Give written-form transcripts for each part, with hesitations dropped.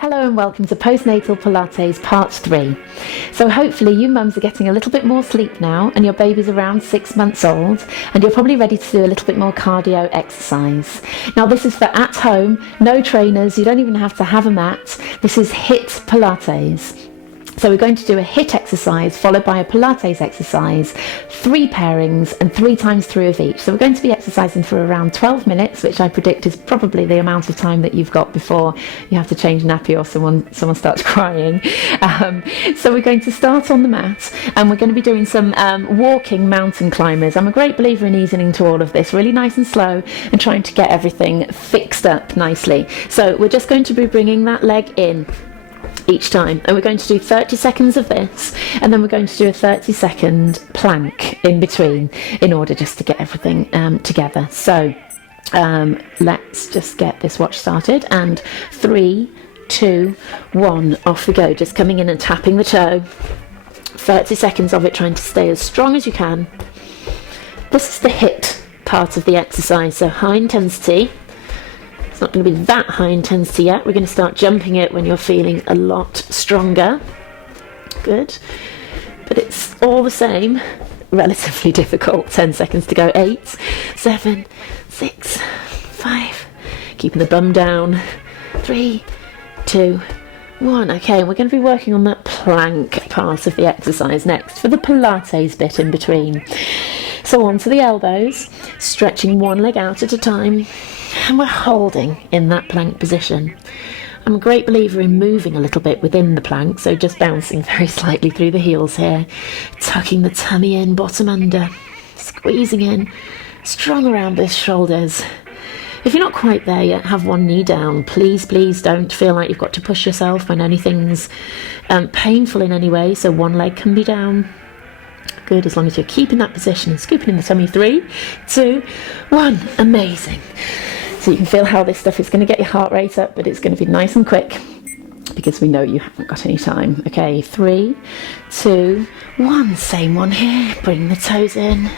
Hello and welcome to Postnatal Pilates Part 3. So hopefully you mums are getting a little bit more sleep now and your baby's around 6 months old and you're probably ready to do a little bit more cardio exercise. Now this is for at home, no trainers, you don't even have to have a mat. This is HiiT-Pilates. So we're going to do a HiiT exercise followed by a Pilates exercise, 3 pairings and 3 times 3 of each. So we're going to be exercising for around 12 minutes, which I predict is probably the amount of time that you've got before you have to change nappy or someone starts crying. So we're going to start on the mat and we're going to be doing some walking mountain climbers. I'm a great believer in easing into all of this, really nice and slow and trying to get everything fixed up nicely. So we're just going to be bringing that leg in each time, and we're going to do 30 seconds of this, and then we're going to do a 30-second plank in between in order just to get everything together. So let's just get this watch started, and 3, 2, 1, off we go. Just coming in and tapping the toe, 30 seconds of it, trying to stay as strong as you can. This is the HiiT part of the exercise, so high intensity. It's not going to be that high intensity yet. We're going to start jumping it when you're feeling a lot stronger. Good. But it's all the same, relatively difficult. 10 seconds to go. 8, 7, 6, 5. Keeping the bum down. 3, 2, 1. Okay, we're going to be working on that plank part of the exercise next for the Pilates bit in between. So onto the elbows, stretching one leg out at a time. And we're holding in that plank position. I'm a great believer in moving a little bit within the plank, so just bouncing very slightly through the heels here, tucking the tummy in, bottom under, squeezing in, strong around the shoulders. If you're not quite there yet, have one knee down. Please don't feel like you've got to push yourself when anything's painful in any way, so one leg can be down. Good, as long as you're keeping that position and scooping in the tummy. 3, 2, 1. Amazing. So you can feel how this stuff is going to get your heart rate up, but it's going to be nice and quick because we know you haven't got any time. Okay, 3, 2, 1. Same one here. Bring the toes in.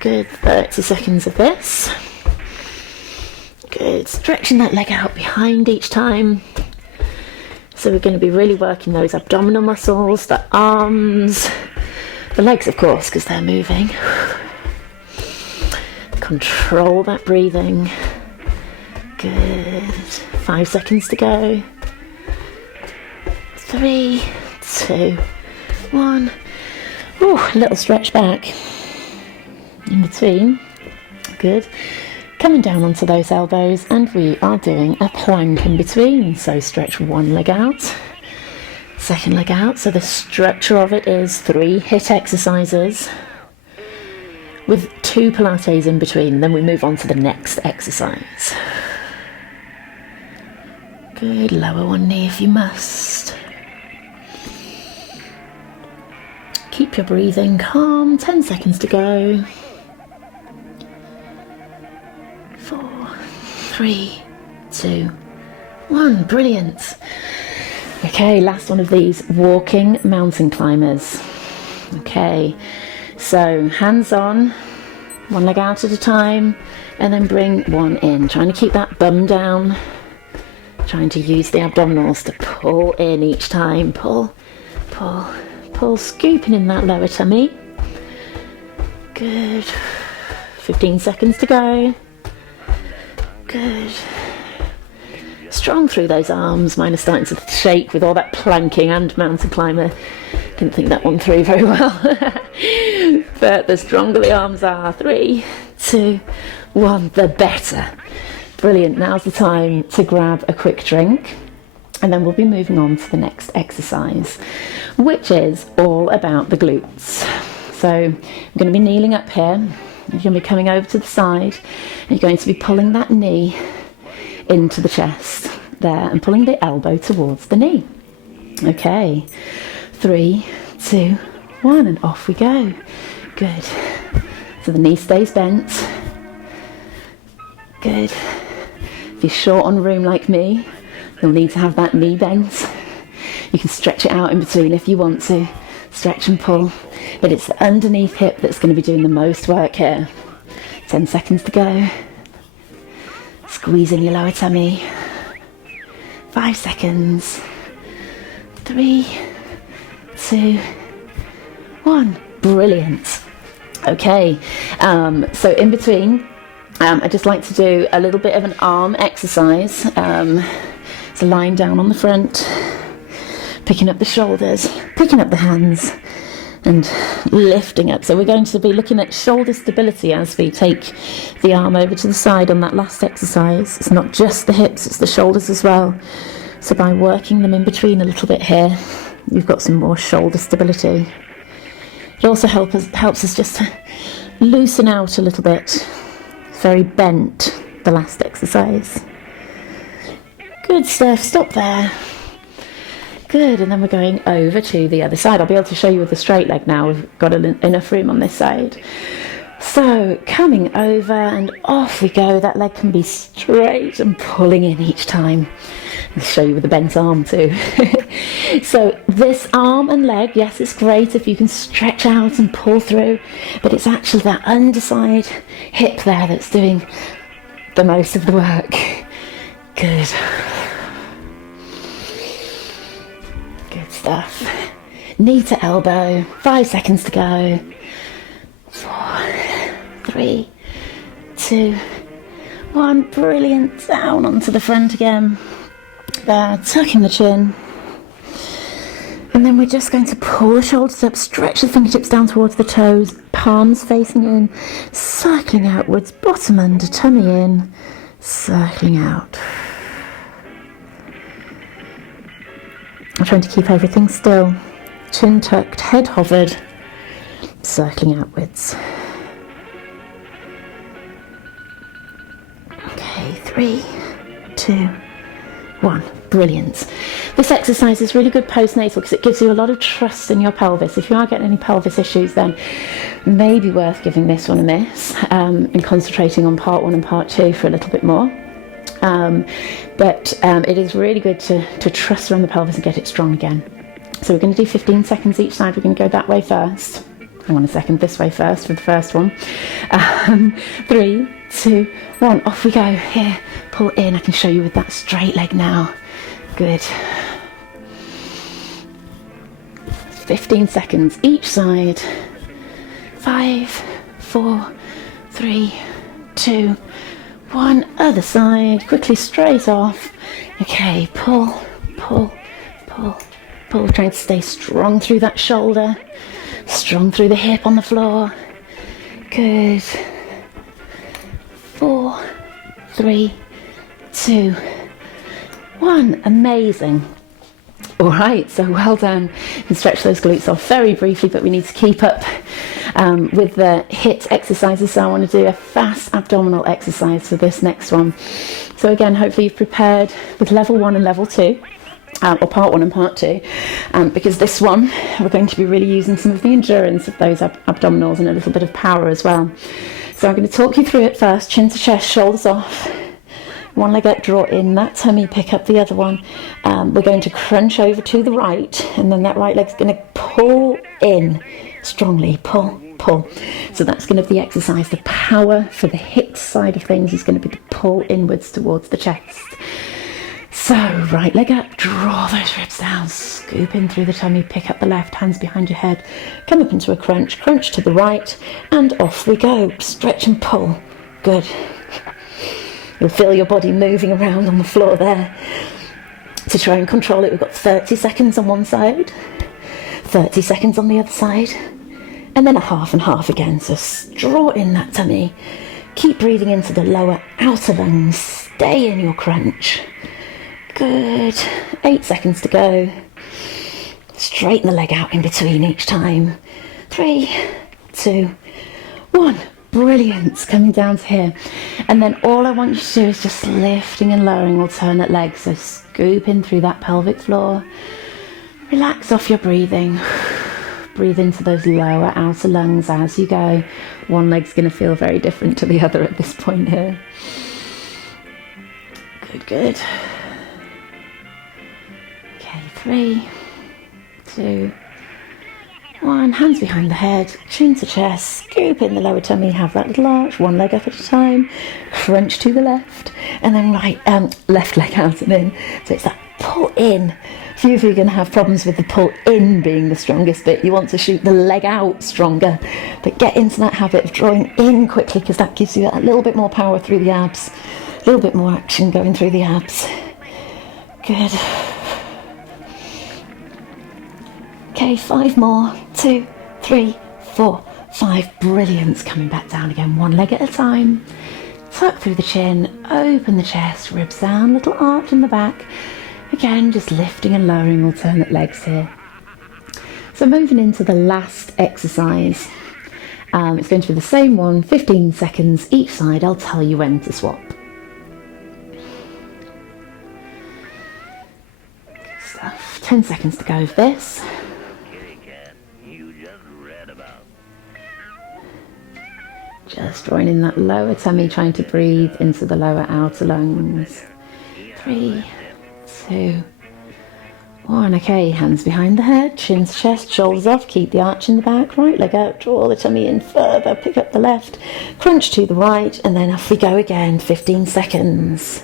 Good, 30 seconds of this. Good, stretching that leg out behind each time. So we're going to be really working those abdominal muscles, the arms, the legs, of course, because they're moving. Control that breathing. Good. 5 seconds to go. 3, 2, 1. Ooh, a little stretch back in between. Good. Coming down onto those elbows, and we are doing a plank in between. So stretch one leg out, second leg out. So the structure of it is 3 HiiT exercises with 2 Pilates in between. Then we move on to the next exercise. Good, lower one knee if you must. Keep your breathing calm, 10 seconds to go. 4, 3, 2, 1, brilliant. Okay, last one of these, walking mountain climbers. Okay, so hands on, one leg out at a time, and then bring one in. Trying to keep that bum down, trying to use the abdominals to pull in each time. Pull, pull, pull, scooping in that lower tummy. Good. 15 seconds to go. Good. Strong through those arms. Mine are starting to shake with all that planking and mountain climber. Didn't think that one through very well. But the stronger the arms are. 3, 2, 1. The better. Brilliant. Now's the time to grab a quick drink. And then we'll be moving on to the next exercise, which is all about the glutes. So I'm going to be kneeling up here. You're going to be coming over to the side. And you're going to be pulling that knee into the chest there and pulling the elbow towards the knee. Okay, 3, 2, 1, and off we go. Good. So the knee stays bent. Good. If you're short on room like me, you'll need to have that knee bent. You can stretch it out in between if you want to. Stretch and pull. But it's the underneath hip that's going to be doing the most work here. 10 seconds to go. Squeeze in your lower tummy. 5 seconds. 3, 2, 1. Brilliant. Okay, so in between, I just like to do a little bit of an arm exercise. So lying down on the front, picking up the shoulders, picking up the hands, and lifting up. So we're going to be looking at shoulder stability as we take the arm over to the side on that last exercise. It's not just the hips, it's the shoulders as well. So by working them in between a little bit here, you've got some more shoulder stability. It also helps us just to loosen out a little bit. Very bent, the last exercise. Good stuff, stop there. Good, and then we're going over to the other side. I'll be able to show you with the straight leg now. We've got enough room on this side. So coming over and off we go. That leg can be straight and pulling in each time. I'll show you with the bent arm too. So this arm and leg, yes, it's great if you can stretch out and pull through, but it's actually that underside hip there that's doing the most of the work. Good. Good stuff. Knee to elbow, 5 seconds to go. 4, 3, 2, 1. Brilliant. Down onto the front again. There, tucking the chin. And then we're just going to pull the shoulders up, stretch the fingertips down towards the toes, palms facing in, circling outwards, bottom under, tummy in, circling out. I'm trying to keep everything still. Chin tucked, head hovered, circling outwards. Okay, 3, 2, 1. Brilliant. This exercise is really good postnatal because it gives you a lot of trust in your pelvis. If you are getting any pelvis issues, then maybe worth giving this one a miss and concentrating on part 1 and part 2 for a little bit more. But it is really good to trust around the pelvis and get it strong again. So we're going to do 15 seconds each side. We're going to go that way first. Hang on a second, this way first for the first one. 3, 2, 1, off we go. Here, pull in. I can show you with that straight leg now. Good. 15 seconds each side. 5, 4, 3, 2, 1. Other side. Quickly straight off. Okay, pull, pull, pull, pull. Trying to stay strong through that shoulder. Strong through the hip on the floor. Good. 4, 3, 2, 1. Amazing. All right, so well done. You can stretch those glutes off very briefly, but we need to keep up with the HiiT exercises. So I want to do a fast abdominal exercise for this next one. So again, hopefully you've prepared with level 1 and level 2. Or part 1 and part 2, because this one we're going to be really using some of the endurance of those abdominals and a little bit of power as well. So I'm going to talk you through it first. Chin to chest, shoulders off, one leg up, draw in that tummy, pick up the other one. We're going to crunch over to the right, and then that right leg's going to pull in strongly, pull, pull. So that's going to be the exercise. The power for the HiiT side of things is going to be the pull inwards towards the chest. So, right leg up, draw those ribs down, scoop in through the tummy, pick up the left, hands behind your head, come up into a crunch, crunch to the right, and off we go. Stretch and pull. Good. You'll feel your body moving around on the floor there. To try and control it, we've got 30 seconds on one side, 30 seconds on the other side, and then a half and half again. So draw in that tummy, keep breathing into the lower outer lungs, stay in your crunch. Good. 8 seconds to go. Straighten the leg out in between each time. 3, 2, 1. Brilliant. Coming down to here. And then all I want you to do is just lifting and lowering alternate legs. So scoop in through that pelvic floor. Relax off your breathing. Breathe into those lower outer lungs as you go. One leg's going to feel very different to the other at this point here. Good, good. 3, 2, 1. Hands behind the head, chin to chest, scoop in the lower tummy, have that little arch, one leg up at a time, crunch to the left, and then left leg out and in. So it's that pull in. A few of you are going to have problems with the pull in being the strongest bit. You want to shoot the leg out stronger, but get into that habit of drawing in quickly, because that gives you a little bit more power through the abs, a little bit more action going through the abs. Good. Okay, 5 more. 2, 3, 4, 5. Brilliant. Coming back down again, one leg at a time. Tuck through the chin, open the chest, ribs down, little arch in the back. Again, just lifting and lowering alternate legs here. So moving into the last exercise. It's going to be the same one, 15 seconds each side. I'll tell you when to swap. Good stuff. 10 seconds to go with this. Just drawing in that lower tummy, trying to breathe into the lower outer lungs. 3, 2, 1. Okay, hands behind the head, chin to chest, shoulders off, keep the arch in the back, right leg out, draw the tummy in further, pick up the left, crunch to the right, and then off we go again, 15 seconds.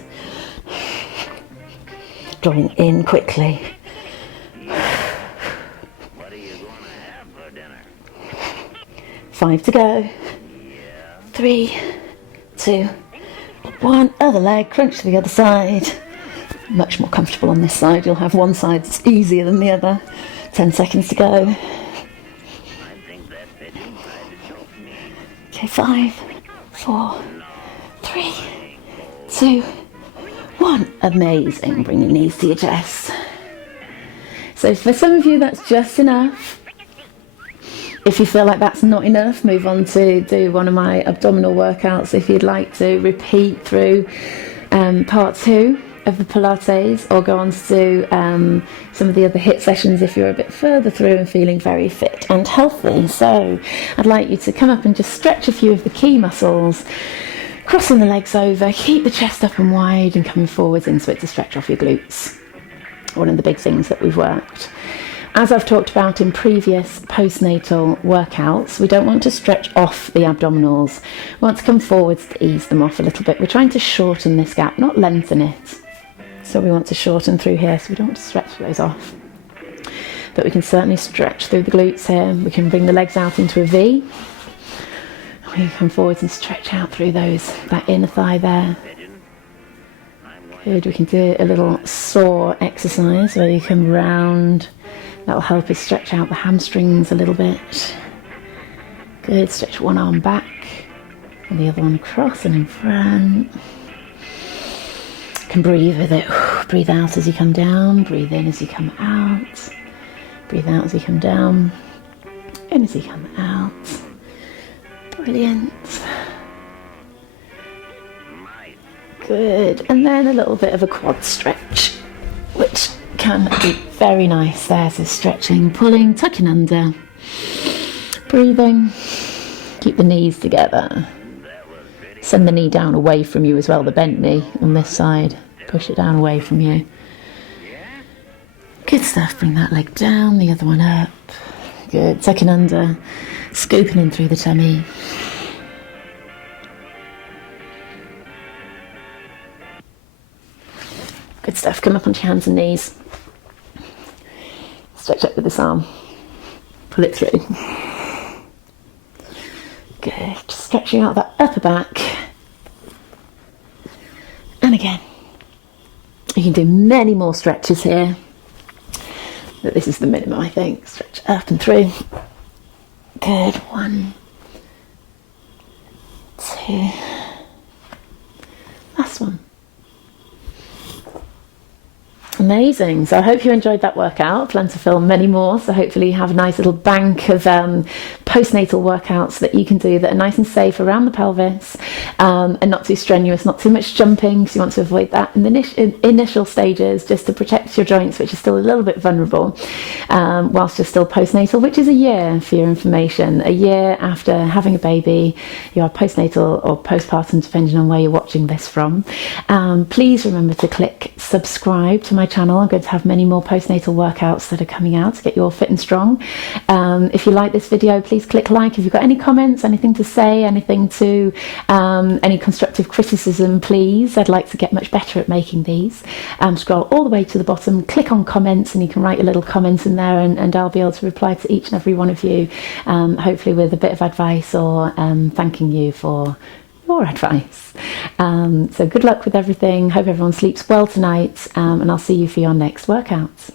Drawing in quickly. What are you gonna have for dinner? 5 to go. 3, 2, 1. Other leg, crunch to the other side. Much more comfortable on this side. You'll have one side that's easier than the other. 10 seconds to go. Okay, 5, 4, 3, 2, 1. Amazing. Bring your knees to your chest. So for some of you, that's just enough. If you feel like that's not enough, move on to do one of my abdominal workouts. If you'd like to repeat through part 2 of the Pilates, or go on to do some of the other HiiT sessions if you're a bit further through and feeling very fit and healthy. So I'd like you to come up and just stretch a few of the key muscles, crossing the legs over, keep the chest up and wide, and coming forwards into it to stretch off your glutes. One of the big things that we've worked. As I've talked about in previous postnatal workouts, we don't want to stretch off the abdominals. We want to come forwards to ease them off a little bit. We're trying to shorten this gap, not lengthen it. So we want to shorten through here, so we don't want to stretch those off. But we can certainly stretch through the glutes here. We can bring the legs out into a V. We can come forwards and stretch out through that inner thigh there. Good, we can do a little saw exercise where you come round. That'll help us stretch out the hamstrings a little bit. Good, stretch one arm back and the other one across and in front. You can breathe with it. Breathe out as you come down, breathe in as you come out. Breathe out as you come down, in as you come out. Brilliant. Good, and then a little bit of a quad stretch, which can be very nice there. So stretching, pulling, tucking under, breathing, keep the knees together. Send the knee down away from you as well, the bent knee on this side. Push it down away from you. Good stuff, bring that leg down, the other one up. Good, tucking under, scooping in through the tummy. Good stuff, come up onto your hands and knees. Stretch up with this arm. Pull it through. Good, just stretching out that upper back. And again. You can do many more stretches here. But this is the minimum, I think. Stretch up and through. Good, 1, 2. Last one. Amazing. So I hope you enjoyed that workout. I plan to film many more, so hopefully you have a nice little bank of postnatal workouts that you can do that are nice and safe around the pelvis, and not too strenuous, not too much jumping, because you want to avoid that in the initial stages, just to protect your joints, which are still a little bit vulnerable, whilst you're still postnatal, which is a year, for your information. A year after having a baby, you are postnatal or postpartum, depending on where you're watching this from. Please remember to click subscribe to my channel. I'm going to have many more postnatal workouts that are coming out to get you all fit and strong. If you like this video, please please click like. If you've got any comments, anything to say, anything to, any constructive criticism, please. I'd like to get much better at making these. Scroll all the way to the bottom, click on comments, and you can write your little comments in there, and I'll be able to reply to each and every one of you, hopefully with a bit of advice or thanking you for your advice. So good luck with everything. Hope everyone sleeps well tonight, and I'll see you for your next workouts.